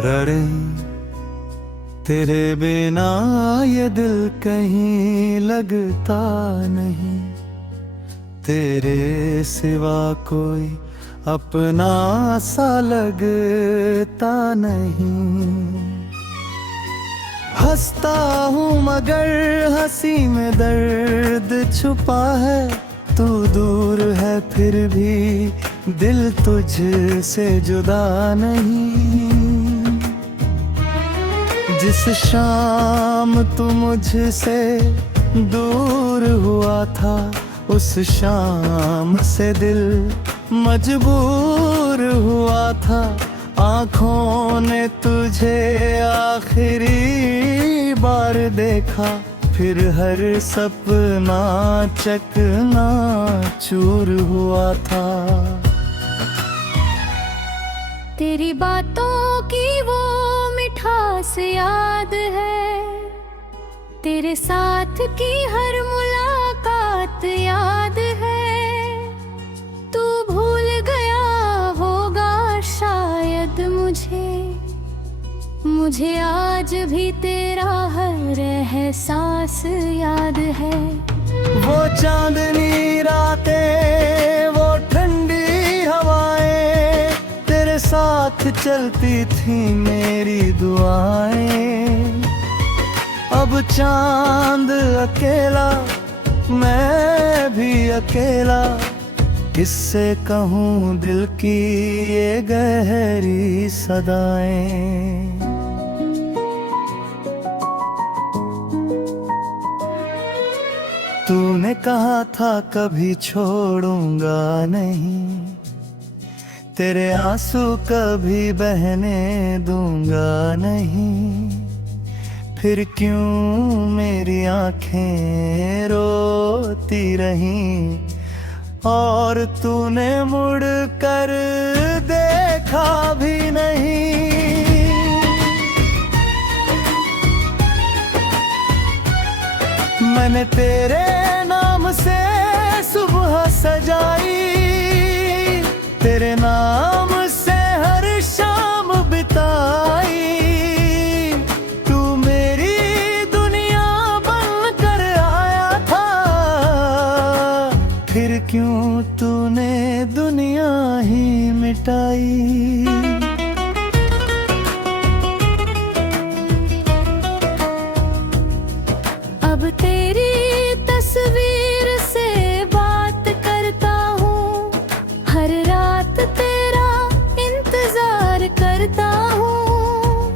रड़े तेरे बिना ये दिल कहीं लगता नहीं, तेरे सिवा कोई अपना सा लगता नहीं। हंसता हूँ मगर हंसी में दर्द छुपा है, तू दूर है फिर भी दिल तुझसे जुदा नहीं। जिस शाम तू मुझसे दूर हुआ था, उस शाम से दिल मजबूर हुआ था। आँखों ने तुझे आखिरी बार देखा, फिर हर सपना चकना चूर हुआ था। तेरी बातों की वो मिठास याद है, तेरे साथ की हर मुलाकात याद है। तू भूल गया होगा शायद मुझे आज भी तेरा हर एहसास याद है। वो चांदनी रातें, वो ठंडी हवाएं, तेरे साथ चलती थी मेरी दुआएं। अब चांद अकेला, मैं भी अकेला, किससे कहूँ दिल की ये गहरी सदाएं। तूने कहा था कभी छोड़ूंगा नहीं, तेरे आंसू कभी बहने दूंगा नहीं। फिर क्यों मेरी आंखें रोती रहीं, और तूने मुड़ कर देखा भी नहीं। मैंने तेरे नाम से सुबह सजाई, तेरे नाम से हर शाम बिताई। तू मेरी दुनिया बन कर आया था, फिर क्यों तूने दुनिया ही मिटाई। अब तेरी तस्वीर से बात करता हूँ, हर रात तेरा इंतजार करता हूँ।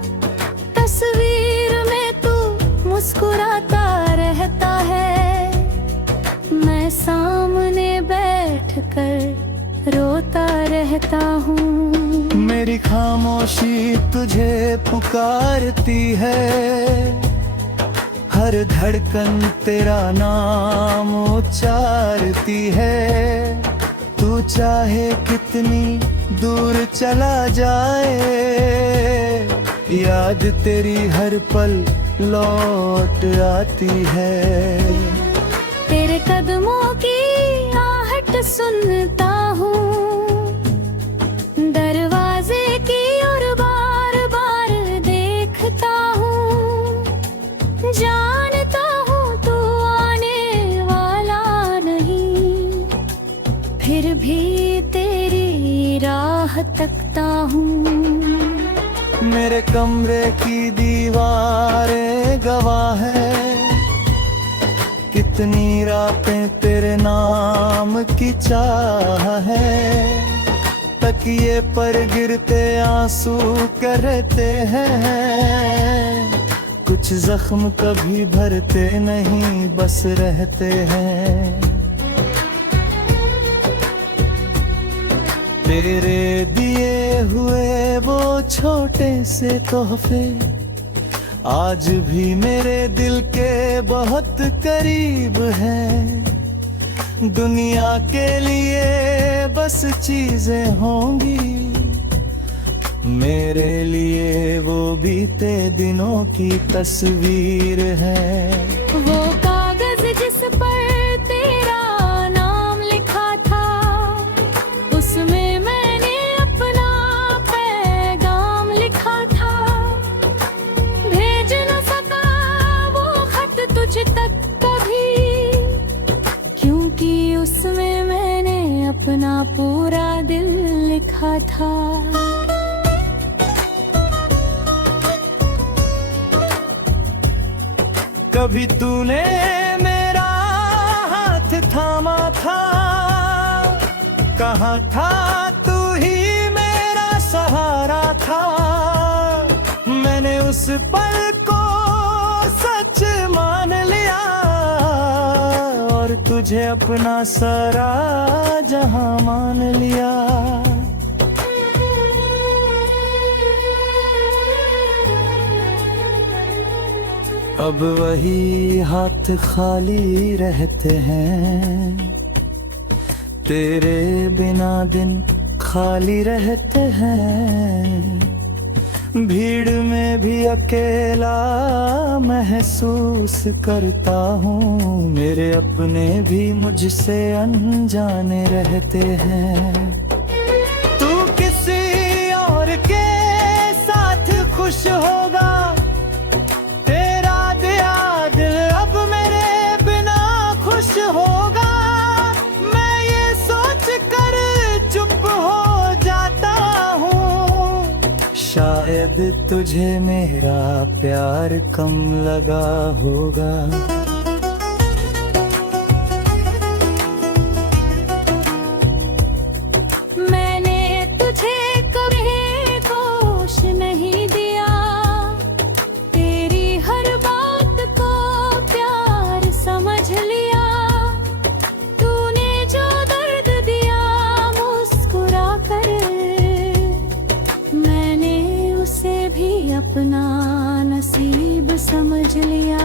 तस्वीर में तू मुस्कुराता रहता है, मैं सामने बैठकर रोता रहता हूँ। मेरी खामोशी तुझे पुकारती है, हर धड़कन तेरा नाम उच्चारती है। तू चाहे कितनी दूर चला जाए, याद तेरी हर पल लौट आती है। तेरे कदमों की आहट सुनता हूँ, दरवाजे की ओर बार बार देखता हूँ। जानता हूँ तू आने वाला नहीं, फिर भी तेरी राह तकता हूँ। मेरे कमरे की दीवारें गवाह है, कितनी रातें तेरे नाम की चाह है। तकिए पर गिरते आंसू करते हैं, कुछ जख्म कभी भरते नहीं बस रहते हैं। तेरे दिए हुए वो छोटे से तोहफे आज भी मेरे दिल के बहुत करीब हैं। दुनिया के लिए बस चीजें होंगी, मेरे लिए वो बीते दिनों की तस्वीर है। वो कागज जिस पर तेरा नाम लिखा था, उसमें मैंने अपना पैगाम लिखा था। था। कभी तूने मेरा हाथ थामा था, कहाँ था तू ही मेरा सहारा था। मैंने उस पल को सच मान लिया और तुझे अपना सारा जहां मान लिया। अब वही हाथ खाली रहते हैं, तेरे बिना दिन खाली रहते हैं। भीड़ में भी अकेला महसूस करता हूँ, मेरे अपने भी मुझसे अनजाने रहते हैं। तू किसी और के साथ खुश होगा, तेरा दिल अब मेरे बिना खुश होगा। मैं ये सोच कर चुप हो जाता हूँ, शायद तुझे मेरा प्यार कम लगा होगा। मैंने तुझे कभी दोष नहीं दिया, तेरी हर बात को प्यार समझ लिया। तूने जो दर्द दिया मुस्कुरा कर, मैंने उसे भी अपना नसीब समझ लिया।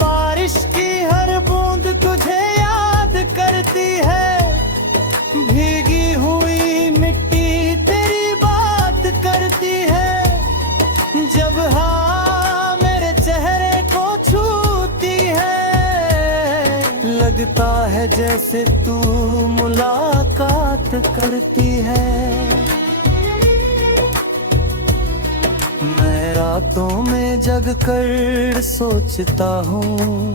बारिश की हर बूंद तुझे याद करती है, भीगी हुई मिट्टी तेरी बात करती है। जब हाँ मेरे चेहरे को छूती है, लगता है जैसे तू मुलाकात करती है। मैं रातों में जग कर सोचता हूँ,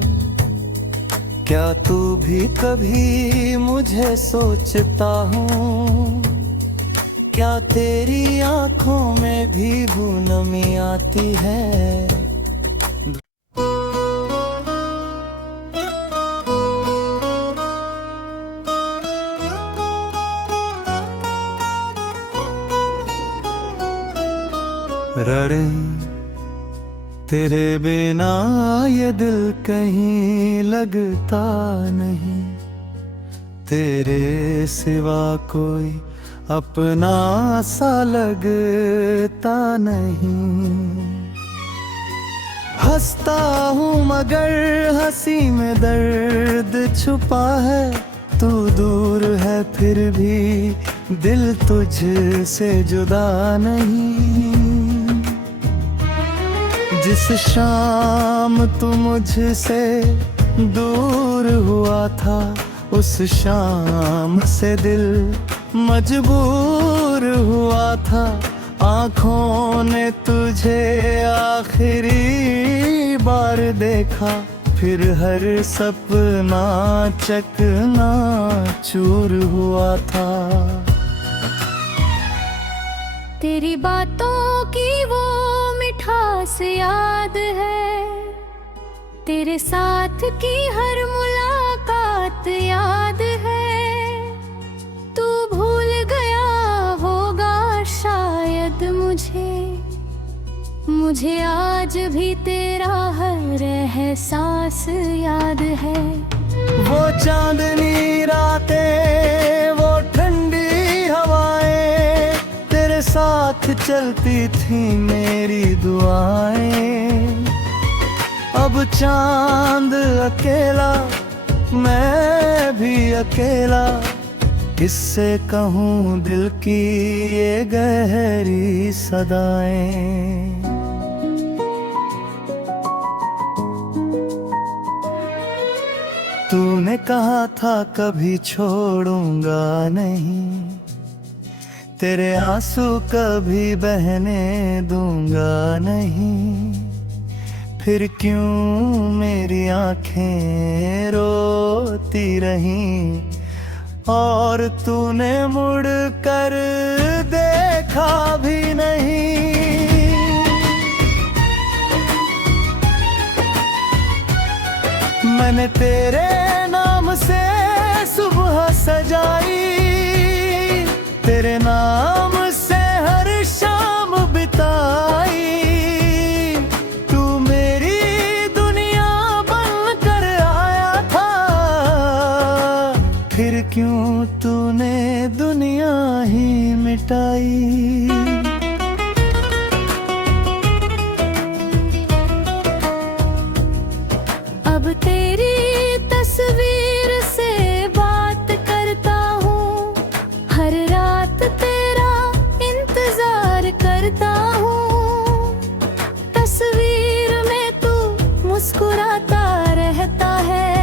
क्या तू भी कभी मुझे सोचता हूँ। क्या तेरी आंखों में भी वो नमी आती है। रड़े तेरे बिना ये दिल कहीं लगता नहीं, तेरे सिवा कोई अपना सा लगता नहीं। हंसता हूँ मगर हंसी में दर्द छुपा है, तू दूर है फिर भी दिल तुझसे जुदा नहीं। जिस शाम तू मुझसे दूर हुआ था, उस शाम से दिल मजबूर हुआ था। आँखों ने तुझे आखिरी बार देखा, फिर हर सपना चकना चूर हुआ था। तेरी बातों की वो मिठास याद है, तेरे साथ की हर मुलाकात याद है। तू भूल गया होगा शायद मुझे आज भी तेरा हर एहसास याद है। वो चांदनी रातें, वो ठंडी हवाएं, तेरे साथ चलती थी मेरी दुआएं। अब चांद अकेला, मैं भी अकेला, किससे कहूँ दिल की ये गहरी सदाएं। तूने कहा था कभी छोड़ूंगा नहीं, तेरे आंसू कभी बहने दूंगा नहीं। फिर क्यों मेरी आंखें रोती रहीं, और तूने मुड़ कर देखा भी नहीं। मैंने तेरे नाम से सुबह सजाई, तेरे नाम से हर शाम बिताई। तू मेरी दुनिया बन कर आया था, फिर क्यों तूने दुनिया ही मिटाई। अब तेरी तस्वीर से बात करता हूँ, हर रात तेरा इंतजार करता हूँ। तस्वीर में तू मुस्कुराता रहता है,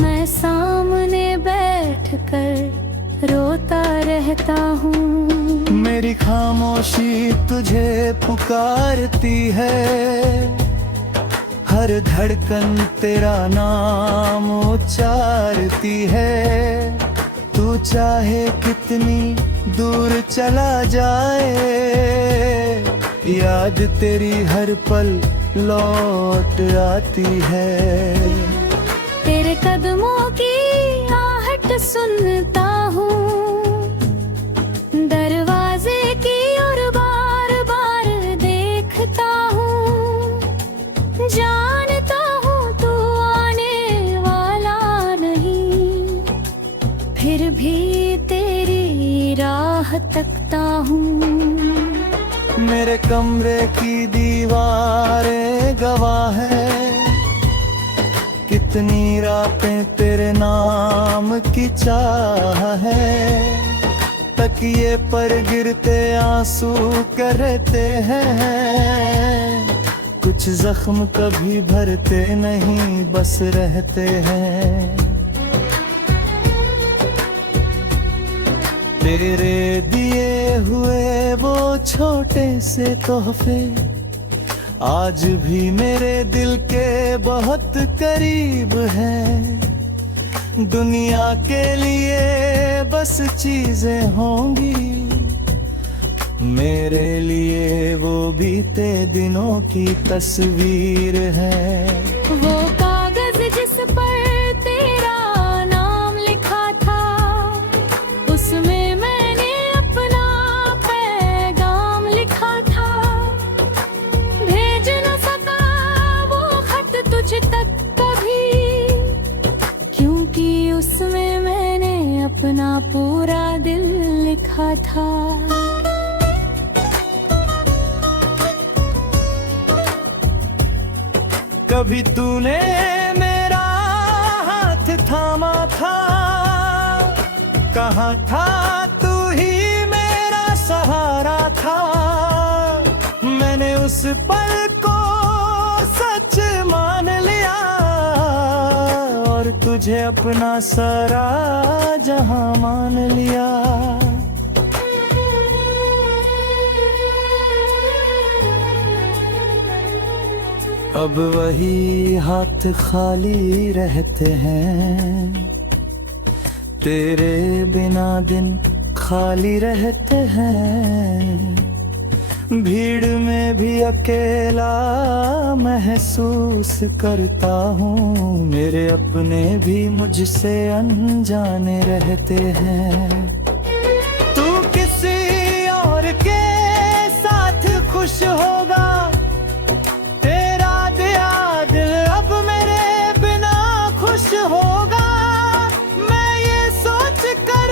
मैं सामने बैठकर रोता रहता हूँ। मेरी खामोशी तुझे पुकारती है, हर धड़कन तेरा नाम उच्चारती है। तू चाहे कितनी दूर चला जाए, याद तेरी हर पल लौट आती है। तेरे कदमों की आहट सुनता हूँ, दरवाजे की ओर बार बार देखता हूँ। जानता हूँ तू आने वाला नहीं, फिर भी तेरी राह तकता हूँ। मेरे कमरे की दीवारें गवाह है, कितनी रातें तेरे नाम की चाह है। तकिए पर गिरते आंसू करते हैं, कुछ जख्म कभी भरते नहीं बस रहते हैं। तेरे दिए हुए वो छोटे से तोहफे आज भी मेरे दिल के बहुत करीब हैं। दुनिया के लिए बस चीजें होंगी, मेरे लिए वो बीते दिनों की तस्वीर है। वो कागज जिस पर तेरा नाम लिखा था, उसमें मैंने अपना पैगाम लिखा था। भेज न सका वो खत तुझ तक कभी, क्योंकि उसमें मैंने अपना पूरा दिल लिखा था। कभी तूने मेरा हाथ थामा था, कहाँ था तू ही मेरा सहारा था। मैंने उस पल को सच मान लिया, और तुझे अपना सारा जहां मान लिया। अब वही हाथ खाली रहते हैं, तेरे बिना दिन खाली रहते हैं। भीड़ में भी अकेला महसूस करता हूँ, मेरे अपने भी मुझसे अनजाने रहते हैं। तू किसी और के साथ खुश होगा, होगा। मैं ये सोच कर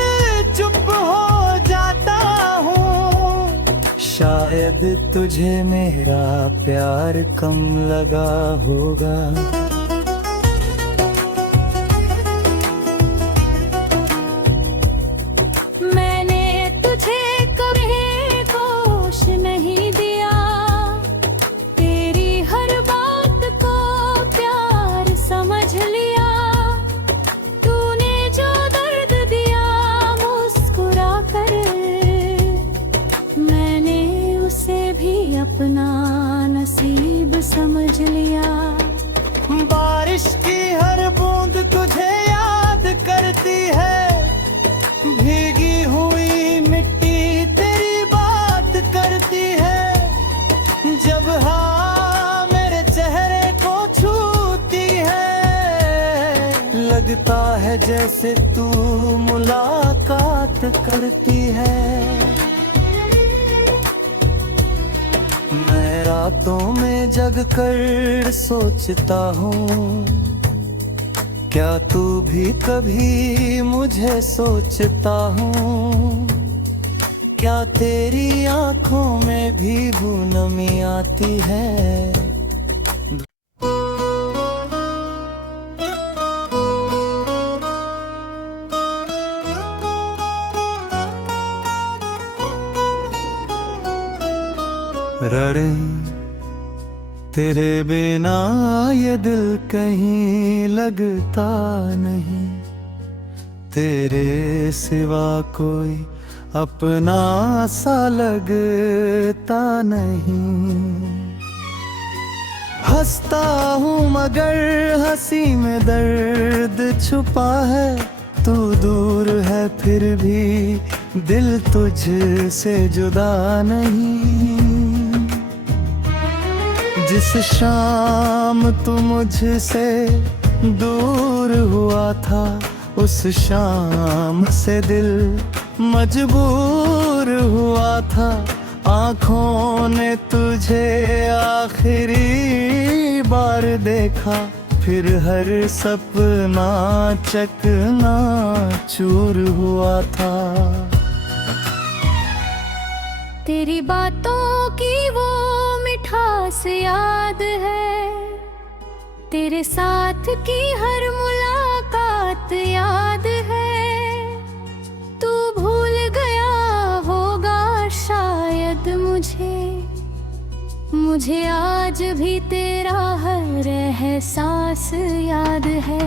चुप हो जाता हूँ, शायद तुझे मेरा प्यार कम लगा होगा। मैंने तुझे कभी दोष नहीं दिया, तेरी हर बात को प्यार समझ लिया। अपना नसीब समझ लिया। बारिश की हर बूंद तुझे याद करती है, लगता है जैसे तू मुलाकात करती है। मैं रातों में जग कर सोचता हूँ, क्या तू भी कभी मुझे सोचता हूँ? क्या तेरी आंखों में भी वो नमी आती है? रड़े तेरे बिना ये दिल कहीं लगता नहीं, तेरे सिवा कोई अपना सा लगता नहीं। हंसता हूँ मगर हंसी में दर्द छुपा है, तू दूर है फिर भी दिल तुझसे जुदा नहीं। जिस शाम तू मुझसे दूर हुआ था, उस शाम से दिल मजबूर हुआ था। आँखों ने तुझे आखिरी बार देखा, फिर हर सपना चकना चूर हुआ था। तेरी बातों की वो मिठास याद है, तेरे साथ की हर मुलाकात याद है। तू भूल गया होगा शायद मुझे आज भी तेरा हर एहसास याद है।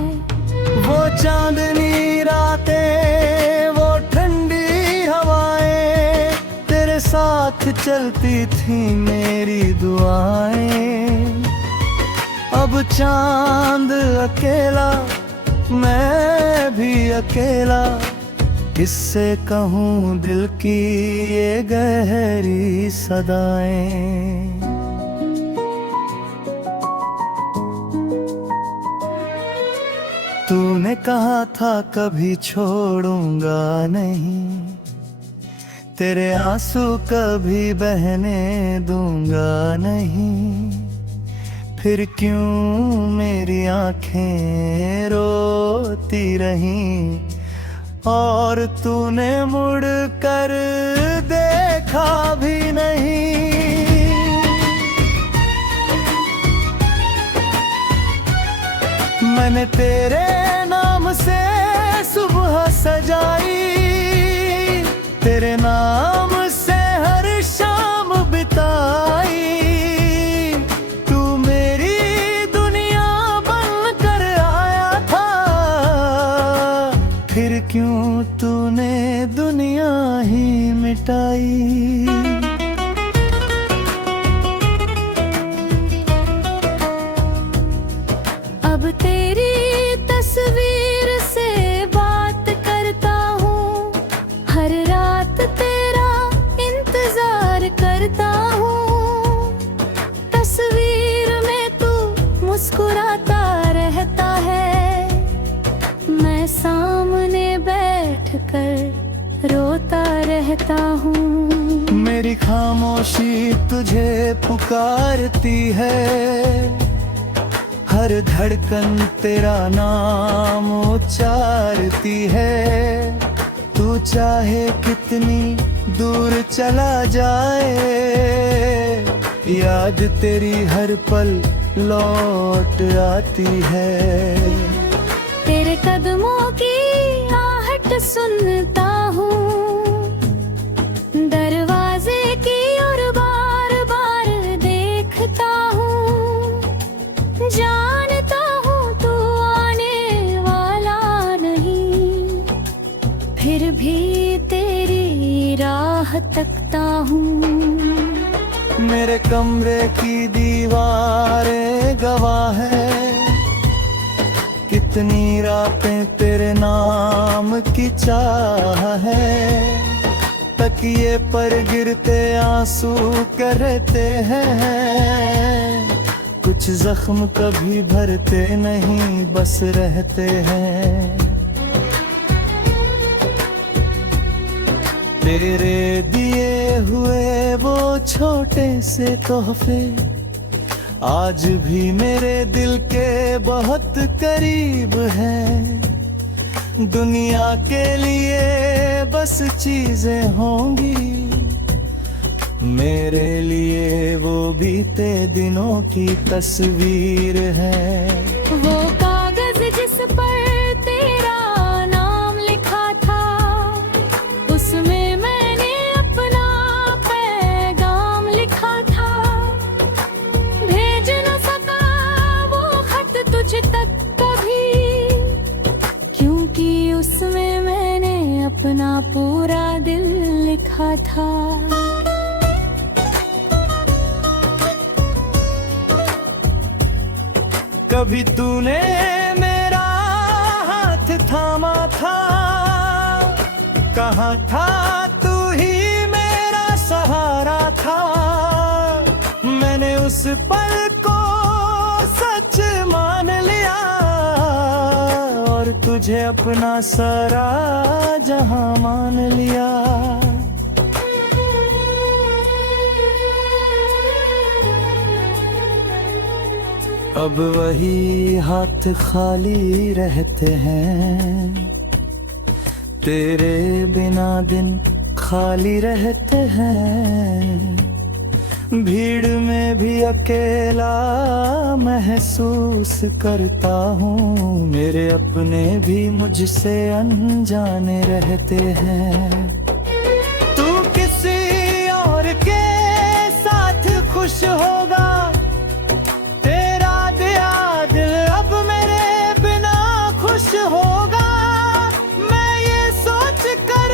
वो चांदनी रातें, वो ठंडी हवाएं, तेरे साथ चलती थी मेरी दुआएं। अब चांद अकेला, मैं भी अकेला, किससे कहूँ दिल की ये गहरी सदाएं। तूने कहा था कभी छोड़ूंगा नहीं, तेरे आंसू कभी बहने दूंगा नहीं। फिर क्यों मेरी आंखें रोती रहीं, और तूने मुड़ कर देखा भी नहीं। मैंने तेरे नाम से सुबह सजाई, तेरे नाम से हर शाम बिताई। तू मेरी दुनिया बन कर आया था, फिर क्यों तूने दुनिया ही मिटाई। अब तेरी तस्वीर से बात करता हूँ, हर रात तेरा इंतजार करता हूँ। तस्वीर में तू मुस्कुराता रहता है, मैं सामने बैठ कर रोता रहता हूँ। मेरी खामोशी तुझे पुकारती है, हर धड़कन तेरा नाम उच्चारती है। तू चाहे कितनी दूर चला जाए, याद तेरी हर पल लौट आती है। तेरे कदमों की आहट सुनता हूँ, दरवाजे की ओर बार बार देखता हूँ। जानता हूँ तू आने वाला नहीं, फिर भी तेरी राह तकता हूँ। मेरे कमरे की दीवारें गवाह है, कितनी रातें तेरे नाम की चाह है। तकिए पर गिरते आंसू करते हैं, कुछ जख्म कभी भरते नहीं, बस रहते हैं। तेरे दिए हुए वो छोटे से तोहफे आज भी मेरे दिल के बहुत करीब हैं। दुनिया के लिए बस चीजें होंगी, मेरे लिए वो बीते दिनों की तस्वीर है। वो कागज जिस पर तेरा नाम लिखा था, उसमें मैंने अपना पैगाम लिखा था। भेज न सका वो खत तुझ तक कभी, क्योंकि उसमें मैंने अपना पूरा दिल लिखा था। कभी तूने मेरा हाथ थामा था, कहाँ था तू ही मेरा सहारा था। मैंने उस पल को सच मान लिया और तुझे अपना सारा जहां मान लिया। अब वही हाथ खाली रहते हैं, तेरे बिना दिन खाली रहते हैं। भीड़ में भी अकेला महसूस करता हूँ, मेरे अपने भी मुझसे अनजाने रहते हैं। तू किसी और के साथ खुश होगा, होगा। मैं ये सोच कर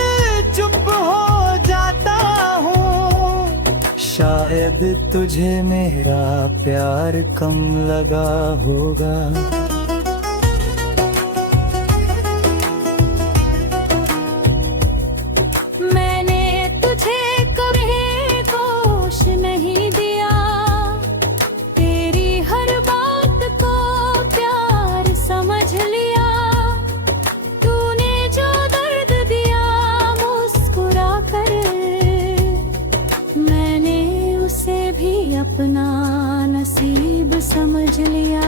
चुप हो जाता हूँ, शायद तुझे मेरा प्यार कम लगा होगा। मैंने तुझे कभी दोष नहीं दिया, तेरी हर बात को प्यार समझ लिया। अपना नसीब समझ लिया।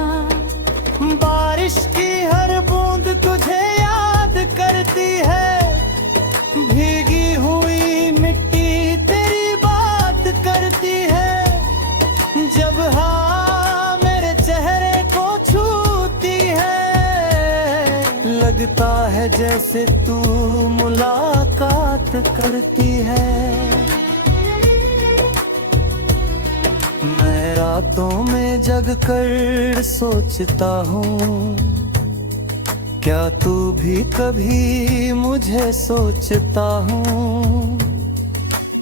बारिश की हर बूंद तुझे याद करती है, भीगी हुई मिट्टी तेरी बात करती है। जब हाँ मेरे चेहरे को छूती है, लगता है जैसे तू मुलाकात करती है। मैं रातों में जग कर सोचता हूँ, क्या तू भी कभी मुझे सोचता हूँ।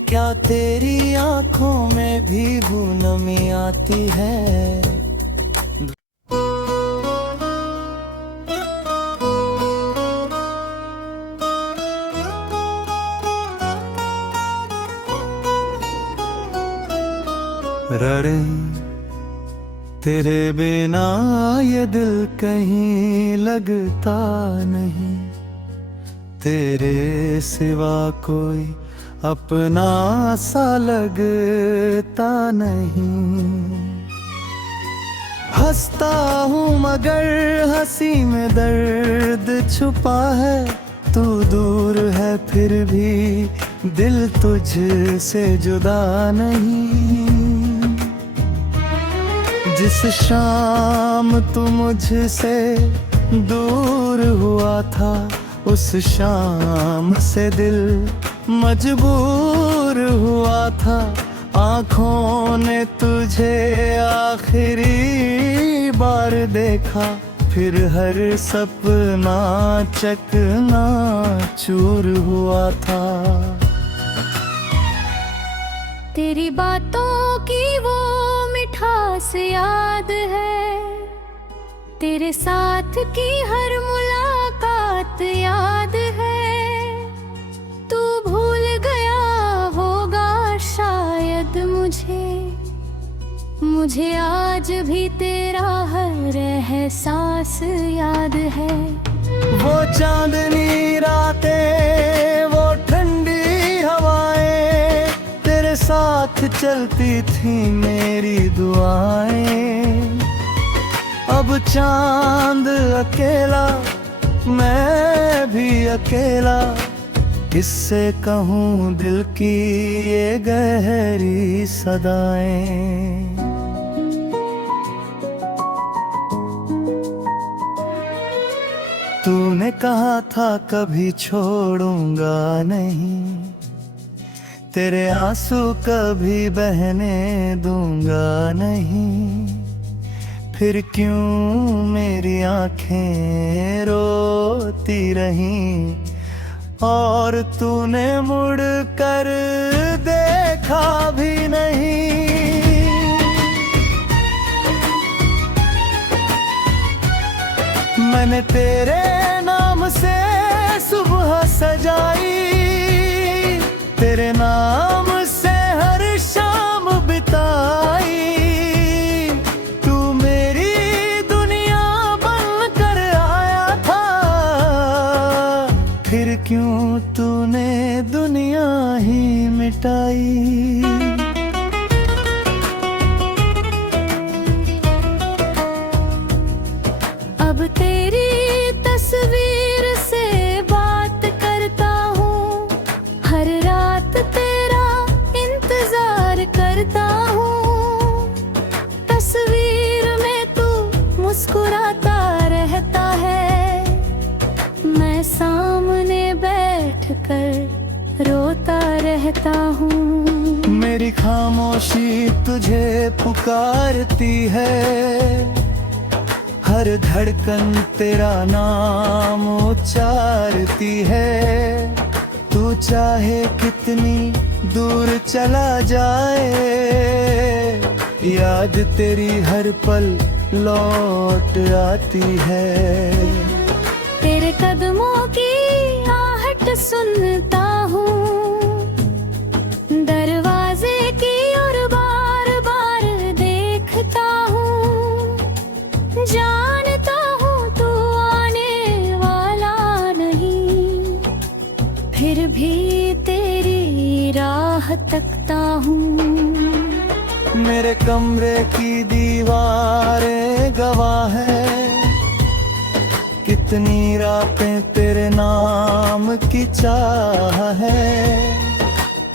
क्या तेरी आंखों में भी वो नमी आती है। रड़े तेरे बिना ये दिल कहीं लगता नहीं, तेरे सिवा कोई अपना सा लगता नहीं। हंसता हूँ मगर हंसी में दर्द छुपा है, तू दूर है फिर भी दिल तुझसे जुदा नहीं। जिस शाम तू मुझसे दूर हुआ था, उस शाम से दिल मजबूर हुआ था। आँखों ने तुझे आखिरी बार देखा, फिर हर सपना चकना चूर हुआ था। तेरी बातों की वो मिठास याद है, तेरे साथ की हर मुलाकात याद है। तू भूल गया होगा शायद मुझे, मुझे आज भी तेरा हर एहसास याद है। वो चांदनी रातें, वो ठंडी हवाएं, तेरे साथ चलती थी मेरी दुआएं। अब चांद अकेला, मैं भी अकेला, किससे कहूँ दिल की ये गहरी सदाएं। तूने कहा था कभी छोड़ूंगा नहीं, तेरे आंसू कभी बहने दूंगा नहीं। फिर क्यों मेरी आंखें रोती रहीं और तूने मुड़ कर देखा भी नहीं। मैंने तेरे नाम से सुबह सजाई, तेरे नाम से हर शाम बिताई। तू मेरी दुनिया बन कर आया था, फिर क्यों तूने दुनिया ही मिटाई। अब तेरी तस्वीर से बात करता हूँ, हर रात तेरा इंतजार करता हूँ। तस्वीर में तू मुस्कुराता रहता है, मैं सामने बैठकर रोता रहता हूँ। मेरी खामोशी तुझे पुकारती है, हर धड़कन तेरा नाम उच्चारती है। तू चाहे कितनी दूर चला जाए, याद तेरी हर पल लौट आती है। तेरे कदमों की आहट सुनता हूँ, दरवाजे की ओर बार बार देखता हूँ। जानता हूँ तू आने वाला नहीं, फिर भी तेरी राह तकता हूँ। मेरे कमरे की दीवारें गवाह है, कितनी रातें तेरे नाम की चाह है।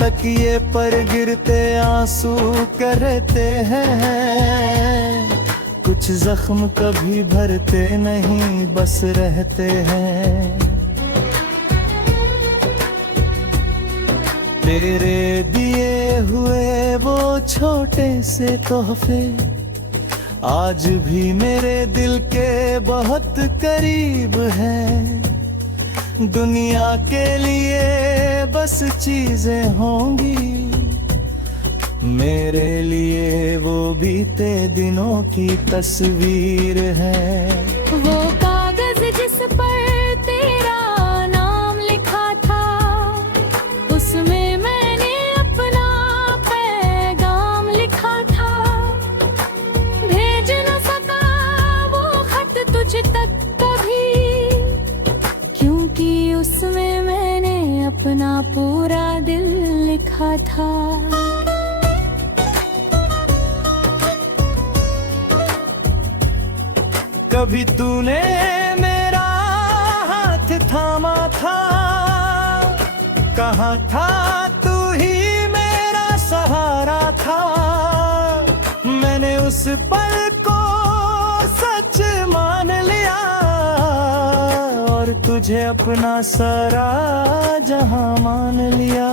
तकिए पर गिरते आंसू करते हैं, कुछ जख्म कभी भरते नहीं बस रहते हैं। तेरे दिए हुए वो छोटे से तोहफे आज भी मेरे दिल के बहुत करीब हैं। दुनिया के लिए बस चीजें होंगी, मेरे लिए वो बीते दिनों की तस्वीर है। वो कागज जिस पर तेरा नाम लिखा था, उसमें मैंने अपना पैगाम लिखा था। भेज न सका वो खत तुझ तक कभी, क्योंकि उसमें मैंने अपना पूरा दिल लिखा था। कभी तूने मेरा हाथ थामा था, कहाँ था तू ही मेरा सहारा था। मैंने उस पल को सच मान लिया और तुझे अपना सारा जहां मान लिया।